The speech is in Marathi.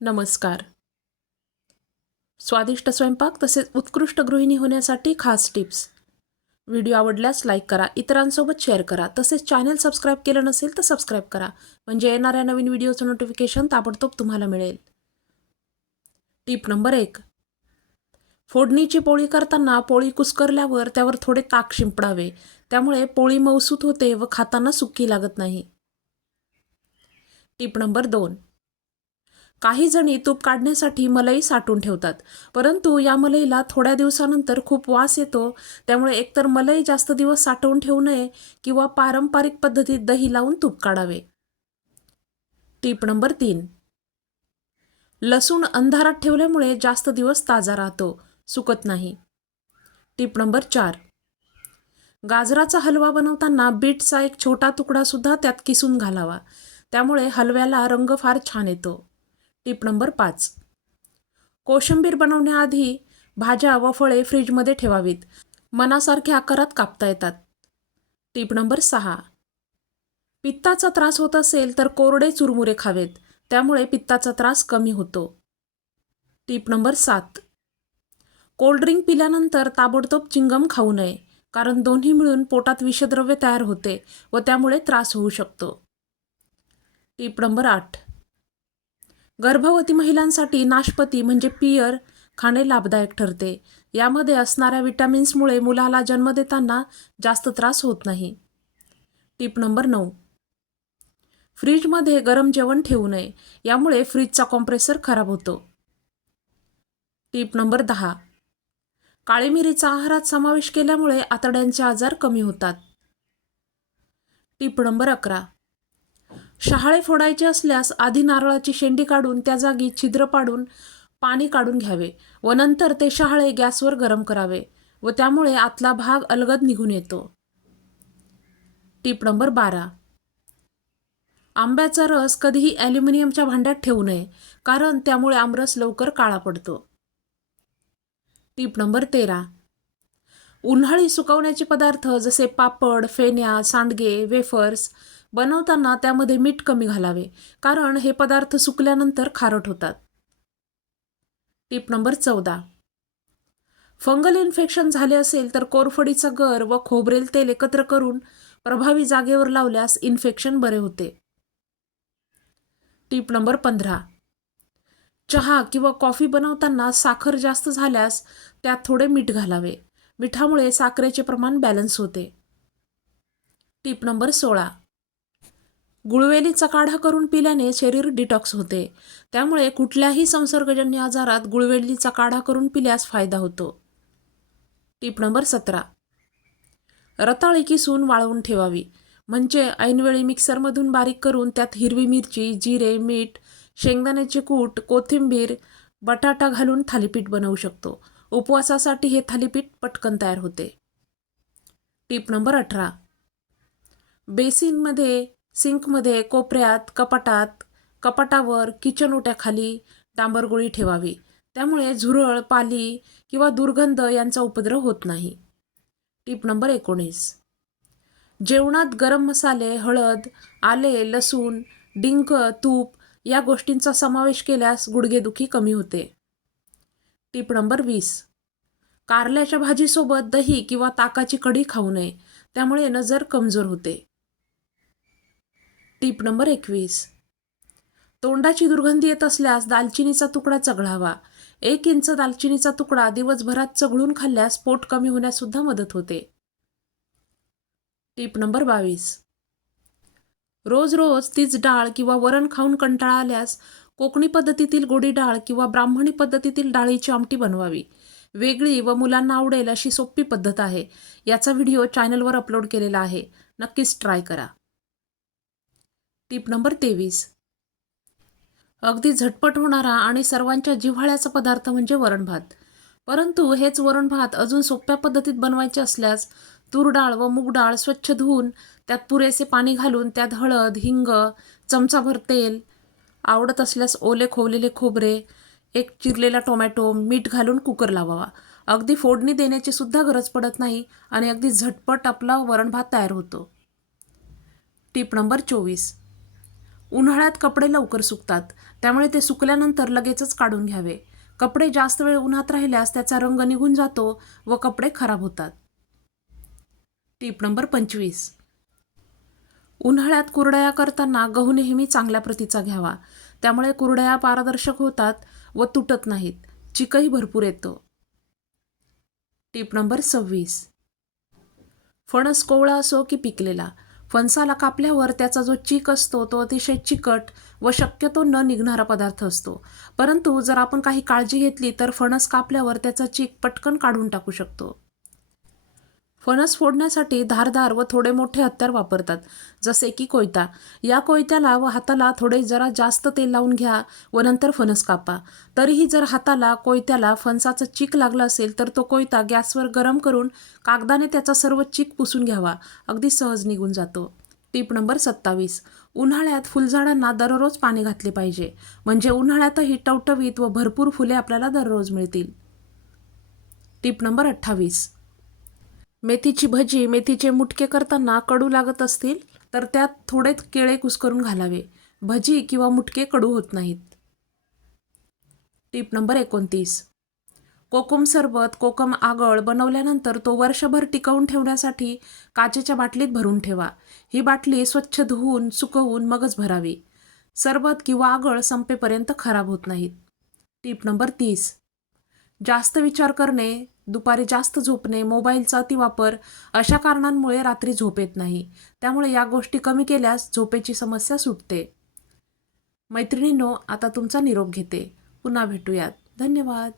नमस्कार. स्वादिष्ट स्वयंपाक तसेच उत्कृष्ट गृहिणी होण्यासाठी खास टिप्स. व्हिडिओ आवडल्यास लाईक करा इतरांसोबत शेअर करा. तसेच चॅनल सबस्क्राईब केलं नसेल तर सबस्क्राईब करा. म्हणजे येणाऱ्या नवीन व्हिडिओचं नोटिफिकेशन ताबडतोब तुम्हाला मिळेल. टिप नंबर एक. फोडणीची पोळी करताना पोळी कुस्करल्यावर त्यावर थोडे ताक शिंपडावे. त्यामुळे पोळी मौसूत होते व खाताना सुक्की लागत नाही. टिप नंबर दोन. काही जणी तूप काढण्यासाठी मलई साठून ठेवतात. परंतु या मलईला थोड्या दिवसानंतर खूप वास येतो. त्यामुळे एकतर मलई जास्त दिवस साठवून ठेवू नये किंवा पारंपरिक पद्धतीत दही लावून तूप काढावे. टीप नंबर तीन. लसूण अंधारात ठेवल्यामुळे जास्त दिवस ताजा राहतो सुकत नाही. टीप नंबर चार. गाजराचा हलवा बनवताना बीटचा एक छोटा तुकडा सुद्धा त्यात किसून घालावा. त्यामुळे हलव्याला रंग फार छान येतो. टिप नंबर पाच. कोशिंबीर बनवण्याआधी भाज्या व फळे फ्रीजमध्ये ठेवावीत. मनासारख्या आकारात कापता येतात. टिप नंबर सहा. पित्ताचा त्रास होत असेल तर कोरडे चुरमुरे खावेत. त्यामुळे पित्ताचा त्रास कमी होतो. टिप नंबर सात. कोल्ड्रिंक पिल्यानंतर ताबडतोब चिंगम खाऊ नये कारण दोन्ही मिळून पोटात विषद्रव्य तयार होते व त्यामुळे त्रास होऊ शकतो. टिप नंबर आठ. गर्भवती महिलांसाठी नाशपती म्हणजे पियर खाणे लाभदायक ठरते. यामध्ये असणाऱ्या विटॅमिन्समुळे मुलाला जन्म देताना जास्त त्रास होत नाही. टिप नंबर नऊ. फ्रीजमध्ये गरम जेवण ठेवू नये. यामुळे फ्रीजचा कॉम्प्रेसर खराब होतो. टिप नंबर दहा. काळी मिरीचा आहारात समावेश केल्यामुळे आतड्यांचे आजार कमी होतात. टिप नंबर अकरा. शहाळे फोडायचे असल्यास आधी नारळाची शेंडी काढून त्या जागी छिद्र पाडून पाणी काढून घ्यावे व नंतर ते शहाळे गॅसवर गरम करावे व त्यामुळे आतला भाग अलगद निघून येतो. टीप नंबर बारा. आंब्याचा रस कधीही ॲल्युमिनियमच्या भांड्यात ठेवू नये कारण त्यामुळे आमरस लवकर काळा पडतो. टीप नंबर तेरा. उन्हाळी सुकवण्याचे पदार्थ जसे पापड फेण्या सांडगे वेफर्स बनवताना त्यामध्ये मीठ कमी घालावे कारण हे पदार्थ सुकल्यानंतर खारट होतात. टिप नंबर चौदा. फंगल इन्फेक्शन झाले असेल तर कोरफडीचा गर व खोबरेल तेल एकत्र करून प्रभावी जागेवर लावल्यास इन्फेक्शन बरे होते. टिप नंबर पंधरा. चहा किंवा कॉफी बनवताना साखर जास्त झाल्यास त्यात थोडे मीठ घालावे. मिठामुळे साखरेचे प्रमाण बॅलन्स होते. टिप नंबर सोळा. गुळवेलीचा काढा करून पिल्याने शरीर डिटॉक्स होते. त्यामुळे कुठल्याही संसर्गजन्य आजारात गुळवेलीचा काढा करून पिल्यास फायदा होतो. टीप नंबर सतरा. रताळी किसून वाळवून ठेवावी. म्हणजे ऐनवेळी मिक्सरमधून बारीक करून त्यात हिरवी मिरची जिरे मीठ शेंगदाण्याचे कूट कोथिंबीर बटाटा घालून थालीपीठ बनवू शकतो. उपवासासाठी हे थालीपीठ पटकन तयार होते. टीप नंबर अठरा. बेसिनमध्ये सिंकमध्ये कोपऱ्यात कपाटात कपाटावर किचन ओट्याखाली डांबरगोळी ठेवावी. त्यामुळे झुरळ पाली किंवा दुर्गंध यांचा उपद्रव होत नाही. टीप नंबर एकोणीस. जेवणात गरम मसाले हळद आले लसूण डिंक तूप या गोष्टींचा समावेश केल्यास गुडघेदुखी कमी होते. टीप नंबर वीस. कारल्याच्या भाजीसोबत दही किंवा ताकाची कढी खाऊ नये. त्यामुळे नजर कमजोर होते. टीप नंबर एकवीस. तोंडाची दुर्गंधी येत असल्यास दालचिनीचा तुकडा चघळावा. एक इंच दालचिनीचा तुकडा दिवसभरात चघळून खाल्ल्यास पोट कमी होण्यास सुद्धा मदत होते. टीप नंबर बावीस. रोज रोज तीच डाळ किंवा वरण खाऊन कंटाळा आल्यास कोकणी पद्धतीतील गोडी डाळ किंवा ब्राह्मणी पद्धतीतील डाळीची आमटी बनवावी. वेगळी व मुलांना आवडेल अशी सोपी पद्धत आहे. याचा व्हिडिओ चॅनलवर अपलोड केलेला आहे. नक्कीच ट्राय करा. टीप नंबर तेवीस. अगदी झटपट होणारा आणि सर्वांच्या जिव्हाळ्याचा पदार्थ म्हणजे वरण भात. परंतु हेच वरण भात अजून सोप्या पद्धतीत बनवायचे असल्यास तूर डाळ व मूग डाळ स्वच्छ धुवून त्यात पुरेसे पाणी घालून त्यात हळद हिंग चमचाभर तेल आवडत असल्यास ओले खोवलेले खोबरे एक चिरलेला टोमॅटो मीठ घालून कुकर लावावा. अगदी फोडणी देण्याची सुद्धा गरज पडत नाही आणि अगदी झटपट आपला वरण भात तयार होतो. टीप नंबर चोवीस. उन्हाळ्यात कपडे लवकर सुकतात. त्यामुळे ते सुकल्यानंतर लगेचच काढून घ्यावे. कपडे जास्त वेळ उन्हात राहिल्यास त्याचा रंग निघून जातो व कपडे खराब होतात. टीप नंबर पंचवीस. उन्हाळ्यात कुरडया करताना गहू नेहमी चांगल्या प्रतीचा घ्यावा. त्यामुळे कुरडया पारदर्शक होतात व तुटत नाहीत. चिकही भरपूर येतो. टीप नंबर सव्वीस. फणस कोवळा असो की पिकलेला. फणसाला कापल्यावर त्याचा जो चीक असतो तो अतिशय चिकट व शक्यतो न निघणारा पदार्थ असतो. परंतु जर आपण काही काळजी घेतली तर फणस कापल्यावर त्याचा चीक पटकन काढून टाकू शकतो. फणस फोडण्यासाठी धारदार व थोडे मोठे हत्यार वापरतात जसे की कोयता. या कोयत्याला व हाताला थोडे जरा जास्त तेल लावून घ्या व नंतर फणस कापा. तरीही जर हाताला कोयत्याला फणसाचा चीक लागला असेल तर तो कोयता गॅसवर गरम करून कागदाने त्याचा सर्व चीक पुसून घ्यावा. अगदी सहज निघून जातो. टीप नंबर सत्तावीस. उन्हाळ्यात फुलझाडांना दररोज पाणी घातले पाहिजे. म्हणजे उन्हाळ्यातही टवटवीत व भरपूर फुले आपल्याला दररोज मिळतील. टीप नंबर अठ्ठावीस. मेथीची भजी मेथीचे मुटके करताना कडू लागत असतील तर त्यात थोडे केळे कुस्करून घालावे. भजी किंवा मुटके कडू होत नाहीत. टीप नंबर एकोणतीस. कोकम सरबत कोकम आगळ बनवल्यानंतर तो वर्षभर टिकवून ठेवण्यासाठी काचेच्या बाटलीत भरून ठेवा. ही बाटली स्वच्छ धुवून सुकवून मगच भरावी. सरबत किंवा आगळ संपेपर्यंत खराब होत नाहीत. टीप नंबर तीस. जास्त विचार करणे दुपारी जास्त झोपणे मोबाईलचा अतिवापर अशा कारणांमुळे रात्री झोप येत नाही. त्यामुळे या गोष्टी कमी केल्यास झोपेची समस्या सुटते. मैत्रिणींनो आता तुमचा निरोप घेते. पुन्हा भेटूयात. धन्यवाद.